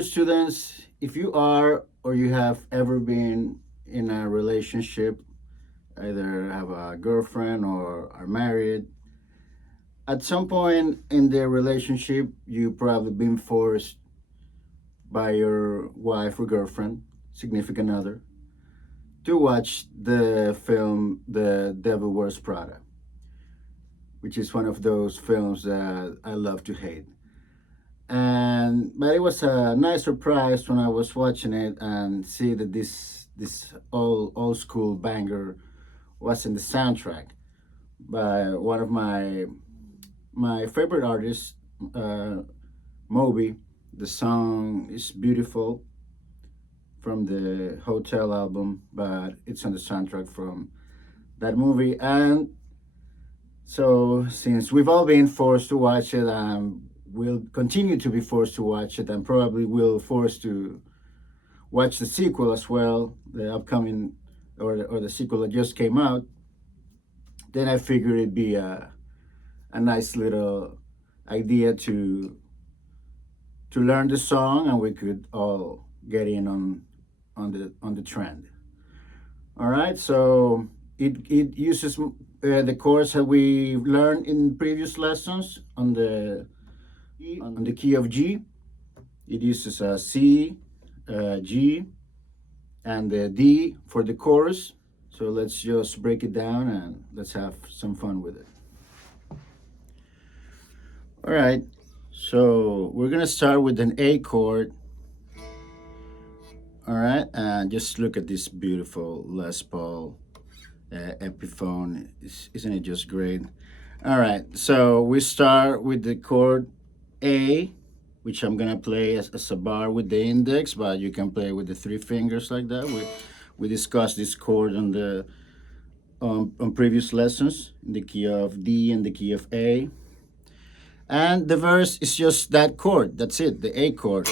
dear students, if you are or you have ever been in a relationship, either have a girlfriend or are married, at some point in their relationship, you probably been forced by your wife or girlfriend, significant other, to watch the film The Devil Wears Prada, which is one of those films that I love to hate. And but it was a nice surprise when I was watching it and see that this old school banger was in the soundtrack by one of my favorite artists, uh, Moby. The song is beautiful from the Hotel album, but it's on the soundtrack from that movie. And so, since we've all been forced to watch it, we'll continue to be forced to watch it, and probably will forced to watch the sequel as well, the upcoming or the sequel that just came out. Then I figured it'd be a nice little idea to learn the song, and we could all get in on the trend. All right, so it uses the chords that we learned in previous lessons on the key of G. It uses a C, G, and the D for the chorus. So let's just break it down and let's have some fun with it. All right, so we're gonna start with an A chord. All right, and just look at this beautiful Les Paul Epiphone. Isn't it just great? All right, so we start with the chord A, which I'm gonna play as a bar with the index, but you can play with the three fingers like that. We discussed this chord on previous lessons in the key of D and the key of A. And the verse is just that chord. That's it, the A chord.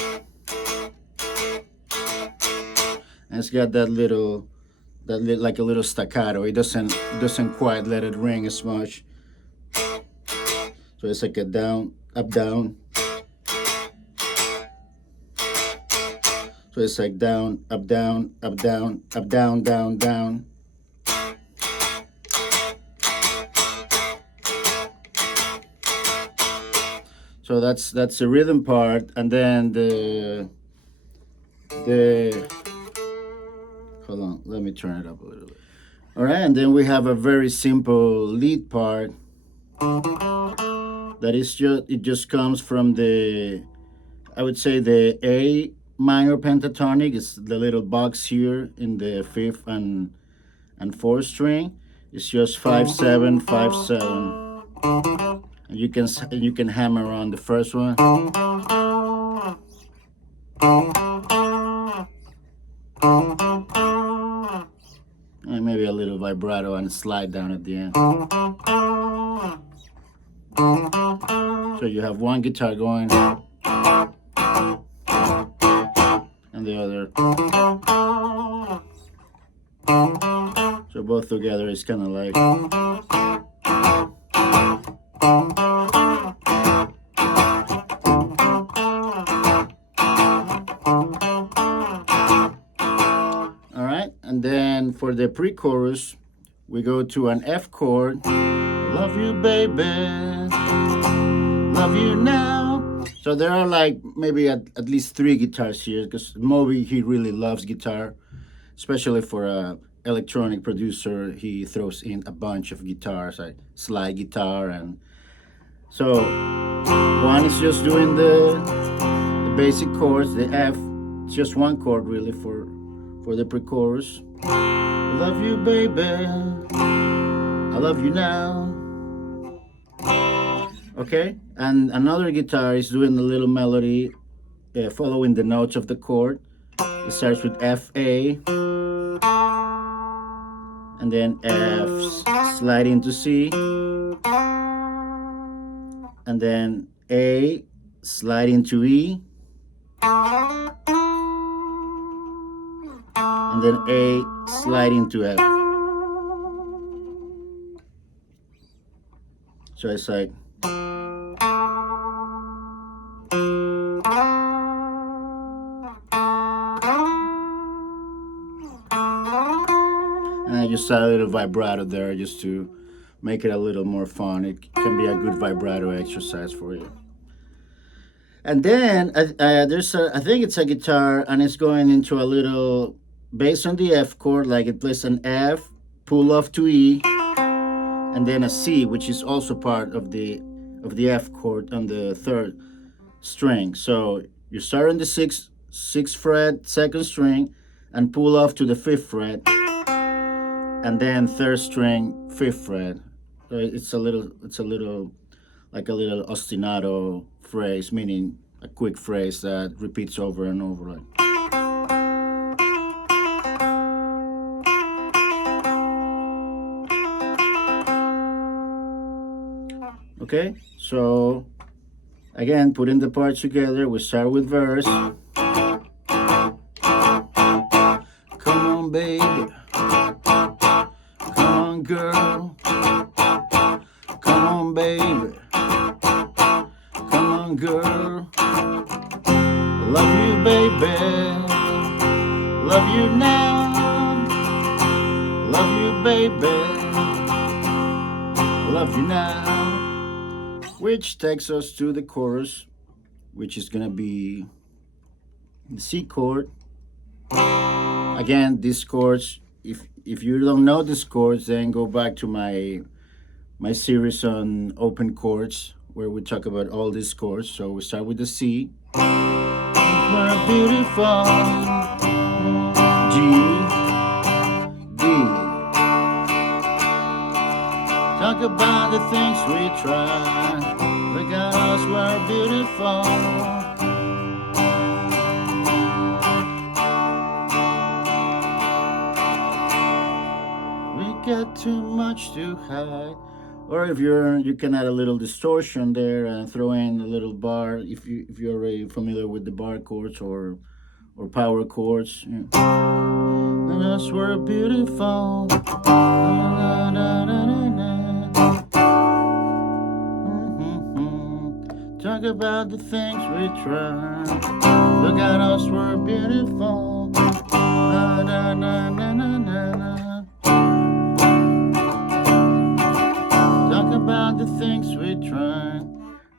And it's got like a little staccato. It doesn't quite let it ring as much. So it's like a down, up, down. So it's like down, up, down, up, down, up, down, down, down. So that's the rhythm part, and then the hold on, let me turn it up a little bit. All right, and then we have a very simple lead part that is just comes from I would say the A minor pentatonic. Is the little box here in the fifth and fourth string. It's just 5/7, 5/7. And you can hammer on the first one. And maybe a little vibrato and slide down at the end. So you have one guitar going and the other. So both together is kind of like. All right, and then for the pre-chorus, we go to an F chord. Love you, baby. Love you now. So there are like maybe at least three guitars here, because Moby, he really loves guitar, especially for a electronic producer. He throws in a bunch of guitars, like slide guitar, and so one is just doing the basic chords, the F. It's just one chord really for the pre-chorus. Love you, baby. I love you now. Okay, and another guitar is doing a little melody, following the notes of the chord. It starts with F, A, and then F, slide into C, and then A, slide into E, and then A, slide into F. So it's like. just a little vibrato there just to make it a little more fun. It can be a good vibrato exercise for you. And then there's I think it's a guitar, and it's going into a little based on the F chord, like it plays an F, pull off to E, and then a C, which is also part of the F chord on the third string. So you start on the sixth fret, second string, and pull off to the fifth fret, and then third string, fifth fret. So it's a little like a little ostinato phrase, meaning a quick phrase that repeats over and over. Like, okay, so again, putting the parts together, we start with verse. Come on, baby. Come on, girl. Come on, baby. Come on, girl. Love you, baby. Love you now. Love you, baby. Love you now. Which takes us to the chorus, which is gonna be the C chord. Again, these chords, if you don't know these chords, then go back to my series on open chords where we talk about all these chords. So we start with the C. We're beautiful. G, D. Talk about the things we try. Look at us, we're beautiful. Got too much to hide. Or if you can add a little distortion there and throw in a little bar if you're already familiar with the bar chords or power chords. Yeah. And us were beautiful. Talk about the things we try. Look at us, we're beautiful. About the things we try.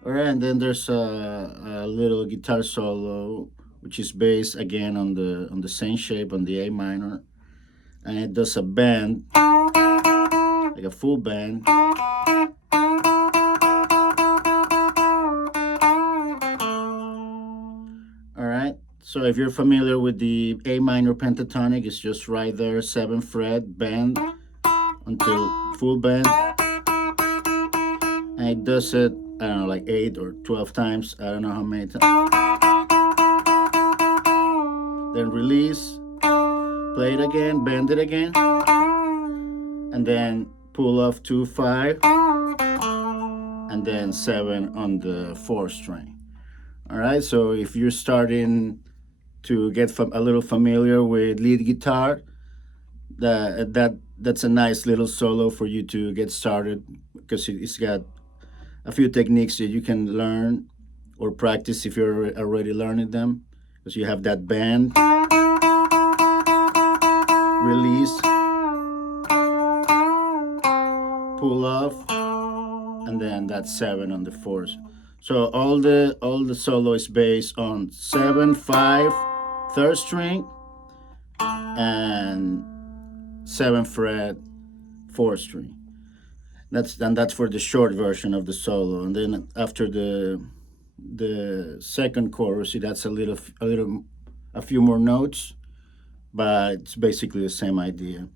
All right, and then there's a little guitar solo, which is based again on the same shape on the A minor, and it does a bend, like a full bend. All right. So if you're familiar with the A minor pentatonic, it's just right there, 7th fret, bend until full bend. And it does it, I don't know, like 8 or 12 times. I don't know how many times. Then release, play it again, bend it again, and then pull off to 5, and then 7 on the 4th string. All right, so if you're starting to get a little familiar with lead guitar, that's a nice little solo for you to get started, because it's got a few techniques that you can learn or practice if you're already learning them, because you have that bend, release, pull off, and then that's 7 on the 4th. So all the solo is based on 7, 5, 3rd string, and 7th fret, 4th string. That's for the short version of the solo. And then after the second chorus, it adds a few more notes, but it's basically the same idea.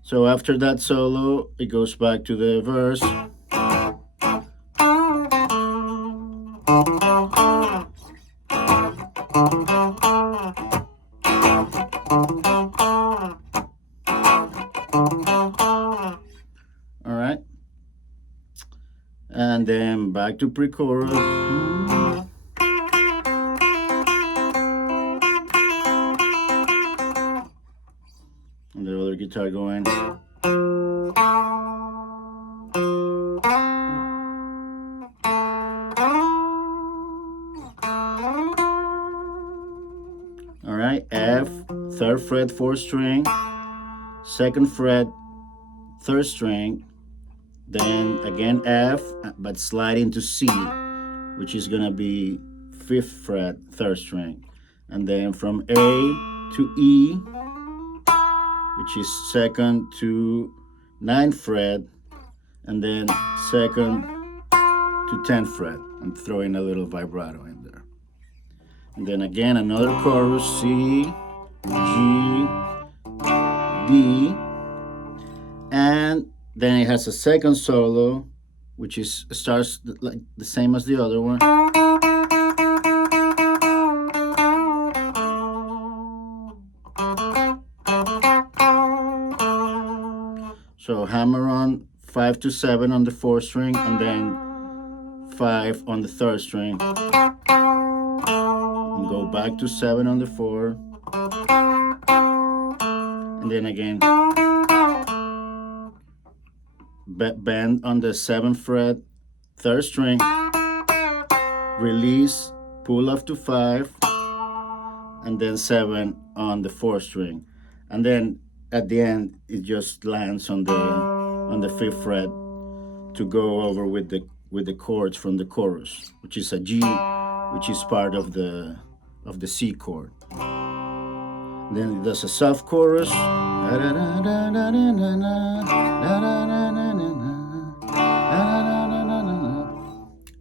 So after that solo, it goes back to the verse. All right. And then back to pre-chorus. And the other guitar going. All right, F, 3rd fret, 4th string, 2nd fret, third string, then again F, but slide into C, which is gonna be fifth fret, third string, and then from A to E, which is second to ninth fret, and then second to 10th fret. I'm throwing a little vibrato in there. And then again another chorus, C, G, B, and then it has a second solo, which is starts like the same as the other one. So hammer on 5 to 7 on the fourth string, and then 5 on the third string, and go back to 7 on the 4, and then again bend on the 7th fret, third string, release, pull off to 5, and then 7 on the fourth string, and then at the end it just lands on the 5th fret to go over with the chords from the chorus, which is a G, which is part of the C chord. Then it does a soft chorus,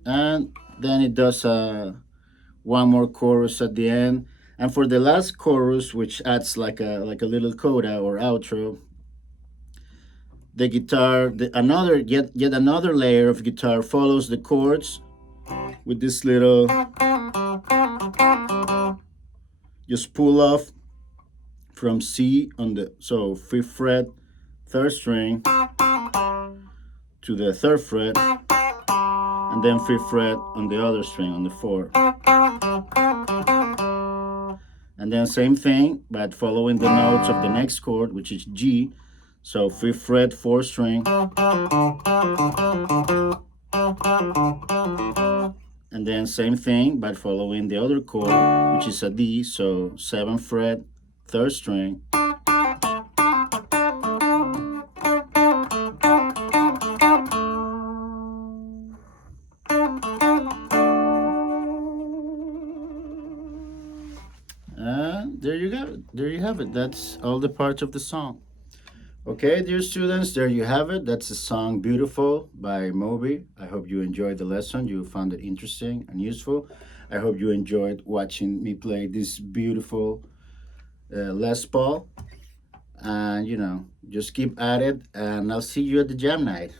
and then it does one more chorus at the end. And for the last chorus, which adds like a little coda or outro, the guitar, yet another layer of guitar follows the chords with this little, just pull off from C on the, so 5th fret, third string to the 3rd fret, and then 5th fret on the other string on the 4. And then same thing, but following the notes of the next chord, which is G. So 5th fret, 4th string, and then same thing, but following the other chord, which is a D. So 7th fret, 3rd string, and there you go. There you have it. That's all the parts of the song. Okay, dear students, there you have it. That's the song Beautiful by Moby. I hope you enjoyed the lesson. You found it interesting and useful. I hope you enjoyed watching me play this beautiful Les Paul. And, just keep at it. And I'll see you at the jam night.